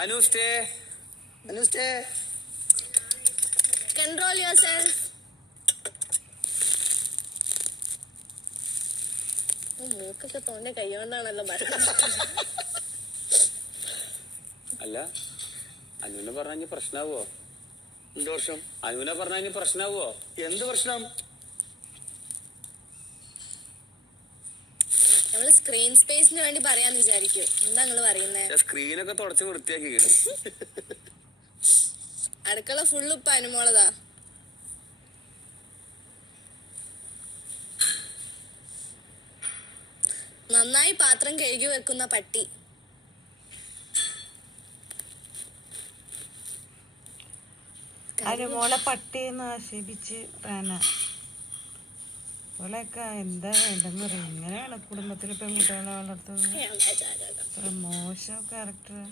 Anu, stay. Anu, stay. Control yourself. മൂക്കൊക്കെ തോന്നെ കൈകൊണ്ടാണല്ലോ അല്ല അനുവിനെ പറഞ്ഞ പ്രശ്നാവോ? എന്ത് പ്രശ്നം? അനുവിനെ പറഞ്ഞ പ്രശ്നാവോ? എന്ത് പ്രശ്നം? നമ്മള് സ്ക്രീൻ സ്പേസിന് വേണ്ടി പറയാന്ന് വിചാരിക്കും. എന്താ നിങ്ങള് പറയുന്നേ? സ്ക്രീനൊക്കെ തുടച്ച് വൃത്തിയാക്കി. അടുക്കള ഫുള്ള് ഇപ്പൊ അനുമോളതാ. നന്നായി പാത്രം കഴുകി വെക്കുന്ന പട്ടി. അനുമോളെ പട്ടിയെന്ന് ആക്ഷേപിച്ച് ഓളൊക്കെ എന്താ വേണ്ടെന്ന് പറയും. ഇങ്ങനെയാണ് കുടുംബത്തില് പെൺകുട്ടികളെ വളർത്തുന്നത്. മോശം ക്യാരക്ടർ.